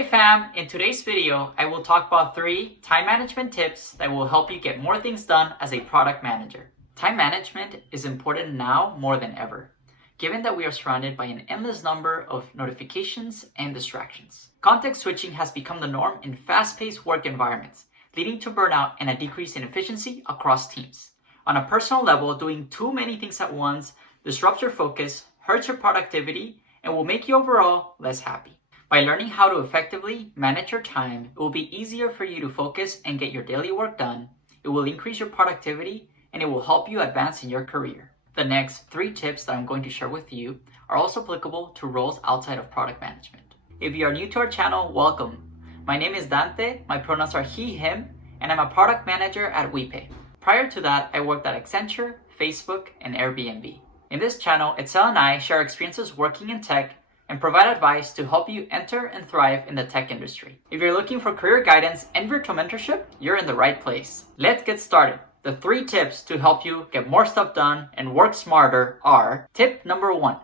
Hey fam, in today's video, I will talk about 3 time management tips that will help you get more things done as a product manager. Time management is important now more than ever, given that we are surrounded by an endless number of notifications and distractions. Context switching has become the norm in fast-paced work environments, leading to burnout and a decrease in efficiency across teams. On a personal level, doing too many things at once disrupts your focus, hurts your productivity, and will make you overall less happy. By learning how to effectively manage your time, it will be easier for you to focus and get your daily work done. It will increase your productivity and it will help you advance in your career. The next 3 tips that I'm going to share with you are also applicable to roles outside of product management. If you are new to our channel, welcome. My name is Dante, my pronouns are he, him, and I'm a product manager at WePay. Prior to that, I worked at Accenture, Facebook, and Airbnb. In this channel, Itzel and I share experiences working in tech and provide advice to help you enter and thrive in the tech industry. If you're looking for career guidance and virtual mentorship, you're in the right place. Let's get started. The 3 tips to help you get more stuff done and work smarter are: tip number 1,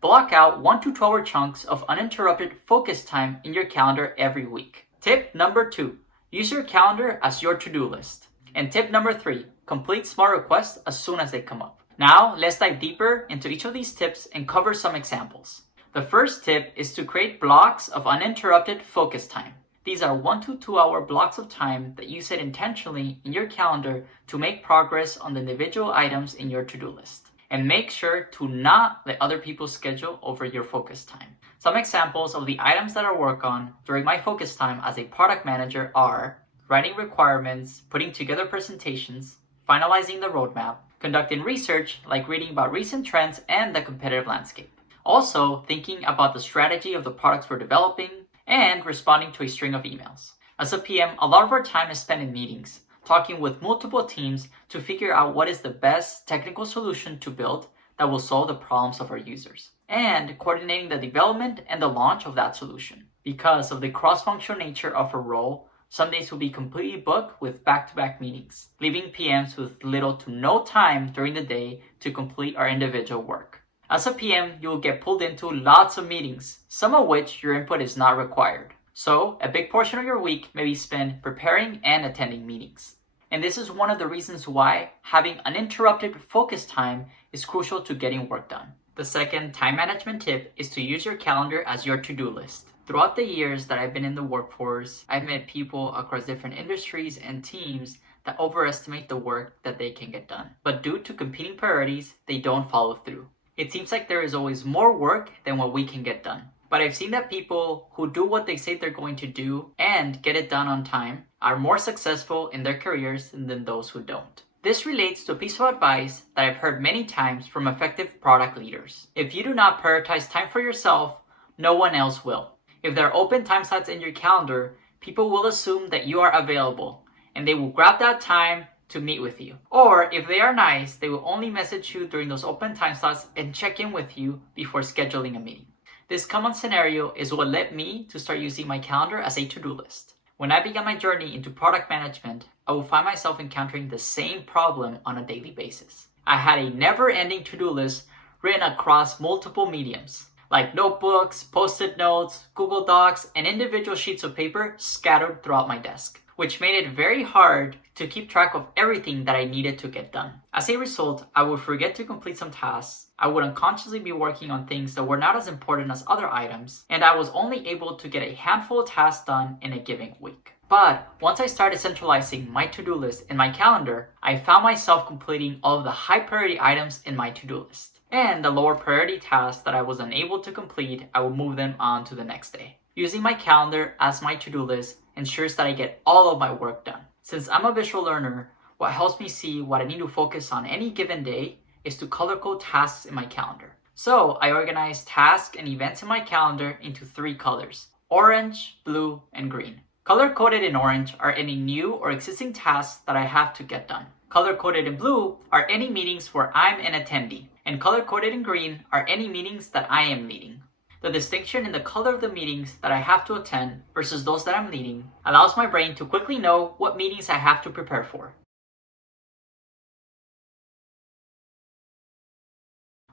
block out 1 to 2 hour chunks of uninterrupted focus time in your calendar every week. Tip number 2, use your calendar as your to-do list. And tip number 3, complete smart requests as soon as they come up. Now, let's dive deeper into each of these tips and cover some examples. The first tip is to create blocks of uninterrupted focus time. These are 1 to 2 hour blocks of time that you set intentionally in your calendar to make progress on the individual items in your to-do list. And make sure to not let other people schedule over your focus time. Some examples of the items that I work on during my focus time as a product manager are writing requirements, putting together presentations, finalizing the roadmap, conducting research like reading about recent trends and the competitive landscape. Also, thinking about the strategy of the products we're developing, and responding to a string of emails. As a PM, a lot of our time is spent in meetings, talking with multiple teams to figure out what is the best technical solution to build that will solve the problems of our users, and coordinating the development and the launch of that solution. Because of the cross-functional nature of a role, some days will be completely booked with back-to-back meetings, leaving PMs with little to no time during the day to complete our individual work. As a PM, you will get pulled into lots of meetings, some of which your input is not required. So, a big portion of your week may be spent preparing and attending meetings. And this is one of the reasons why having uninterrupted focus time is crucial to getting work done. The second time management tip is to use your calendar as your to-do list. Throughout the years that I've been in the workforce, I've met people across different industries and teams that overestimate the work that they can get done. But due to competing priorities, they don't follow through. It seems like there is always more work than what we can get done. But I've seen that people who do what they say they're going to do and get it done on time are more successful in their careers than those who don't. This relates to a piece of advice that I've heard many times from effective product leaders. If you do not prioritize time for yourself, no one else will. If there are open time slots in your calendar, people will assume that you are available and they will grab that time to meet with you. Or if they are nice, they will only message you during those open time slots and check in with you before scheduling a meeting. This common scenario is what led me to start using my calendar as a to-do list. When I began my journey into product management, I would find myself encountering the same problem on a daily basis. I had a never-ending to-do list written across multiple mediums, like notebooks, post-it notes, Google Docs, and individual sheets of paper scattered throughout my desk, which made it very hard to keep track of everything that I needed to get done. As a result, I would forget to complete some tasks, I would unconsciously be working on things that were not as important as other items, and I was only able to get a handful of tasks done in a given week. But once I started centralizing my to-do list in my calendar, I found myself completing all of the high priority items in my to-do list. And the lower priority tasks that I was unable to complete, I would move them on to the next day. Using my calendar as my to-do list ensures that I get all of my work done. Since I'm a visual learner, what helps me see what I need to focus on any given day is to color code tasks in my calendar. So I organize tasks and events in my calendar into 3 colors: orange, blue, and green. Color coded in orange are any new or existing tasks that I have to get done. Color coded in blue are any meetings where I'm an attendee. And color coded in green are any meetings that I am leading. The distinction in the color of the meetings that I have to attend versus those that I'm leading allows my brain to quickly know what meetings I have to prepare for.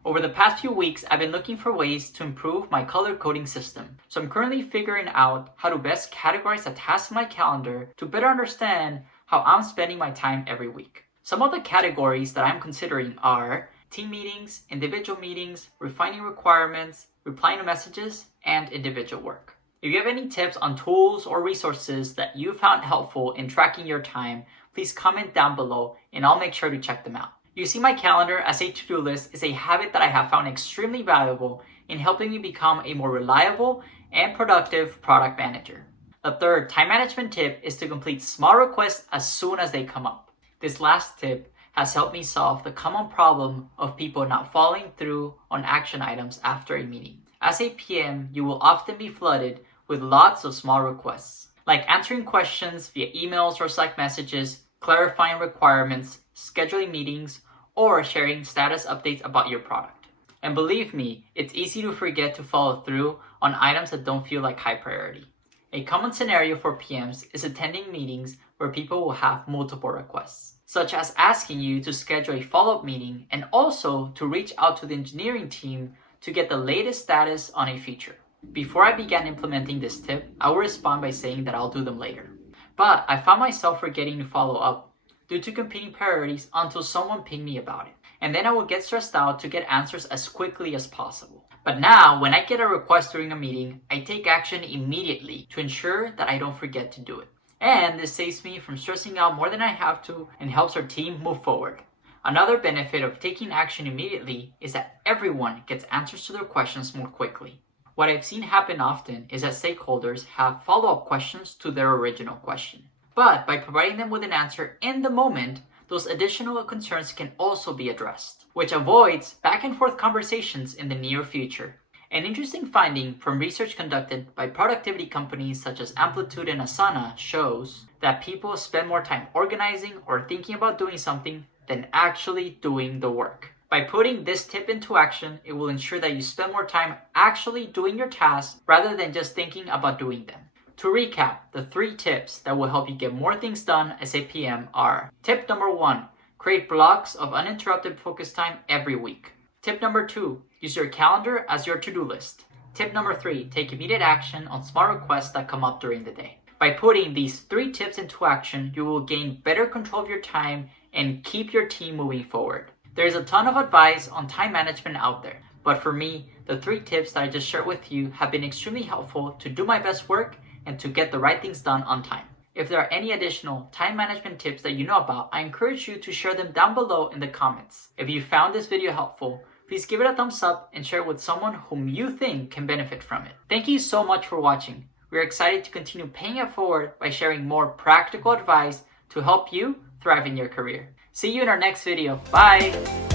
Over the past few weeks, I've been looking for ways to improve my color coding system. So I'm currently figuring out how to best categorize the tasks in my calendar to better understand how I'm spending my time every week. Some of the categories that I'm considering are team meetings, individual meetings, refining requirements, replying to messages, and individual work. If you have any tips on tools or resources that you found helpful in tracking your time, please comment down below and I'll make sure to check them out. Using my calendar as a to-do list is a habit that I have found extremely valuable in helping me become a more reliable and productive product manager. The third time management tip is to complete small requests as soon as they come up. This last tip has helped me solve the common problem of people not following through on action items after a meeting. As a PM, you will often be flooded with lots of small requests, like answering questions via emails or Slack messages, clarifying requirements, scheduling meetings, or sharing status updates about your product. And believe me, it's easy to forget to follow through on items that don't feel like high priority. A common scenario for PMs is attending meetings where people will have multiple requests, such as asking you to schedule a follow-up meeting and also to reach out to the engineering team to get the latest status on a feature. Before I began implementing this tip, I would respond by saying that I'll do them later. But I found myself forgetting to follow up due to competing priorities until someone pinged me about it. And then I would get stressed out to get answers as quickly as possible. But now, when I get a request during a meeting, I take action immediately to ensure that I don't forget to do it. And this saves me from stressing out more than I have to and helps our team move forward. Another benefit of taking action immediately is that everyone gets answers to their questions more quickly. What I've seen happen often is that stakeholders have follow-up questions to their original question. But by providing them with an answer in the moment, those additional concerns can also be addressed, which avoids back and forth conversations in the near future. An interesting finding from research conducted by productivity companies such as Amplitude and Asana shows that people spend more time organizing or thinking about doing something than actually doing the work. By putting this tip into action, it will ensure that you spend more time actually doing your tasks rather than just thinking about doing them. To recap, the 3 tips that will help you get more things done as a PM are: tip number 1, create blocks of uninterrupted focus time every week. Tip number 2, use your calendar as your to-do list. Tip number 3, take immediate action on small requests that come up during the day. By putting these 3 tips into action, you will gain better control of your time and keep your team moving forward. There's a ton of advice on time management out there, but for me, the 3 tips that I just shared with you have been extremely helpful to do my best work and to get the right things done on time. If there are any additional time management tips that you know about, I encourage you to share them down below in the comments. If you found this video helpful, please give it a thumbs up and share it with someone whom you think can benefit from it. Thank you so much for watching. We're excited to continue paying it forward by sharing more practical advice to help you thrive in your career. See you in our next video. Bye!